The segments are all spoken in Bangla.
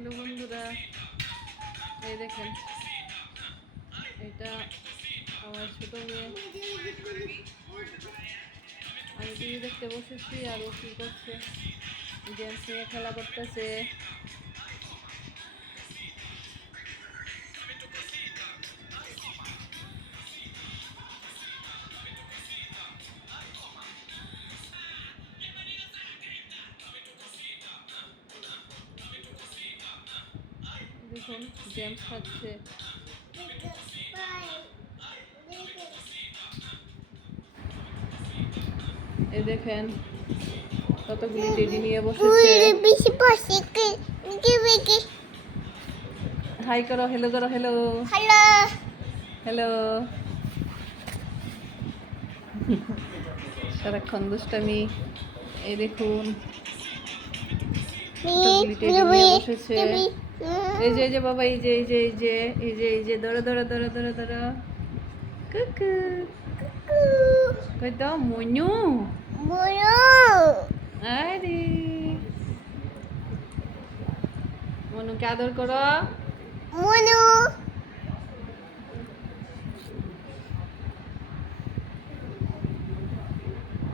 হ্যালো বন্ধুরা, এই দেখেন এটা আমার ছোট মেয়ে। আমি টিভি দেখতে বসেছি আর ও কী করছে, গেমস নিয়ে খেলা করতেছে। দেখুন গেমস খাচ্ছে। এই দেখেন কতগুলি টেডি নিয়ে বসেছে। হাই করো, হ্যালো করো, হ্যালো হ্যালো হ্যালো। সারাক্ষণ দুষ্টামি। এই দেখুন কতগুলি টেডি নিয়ে বসেছে। এই যে বাবা, এই যে ধরো ধরো ধরো ধরো ধরো। কুকু কই দাও মনু আরে মনুকে আদর করো। মনু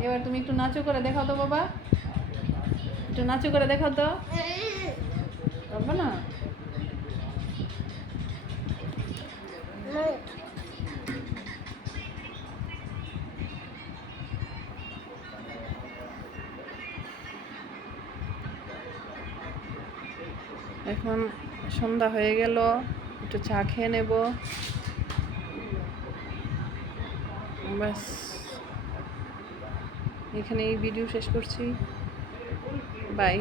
এবার তুমি একটু নাচো করে দেখাও তো বাবা, একটু নাচো করে দেখাও তো পারবো না। এখন সন্ধ্যা হয়ে গেল, একটু চা খেয়ে নেব ব্যাস। এখানে এই ভিডিও শেষ করছি, বাই।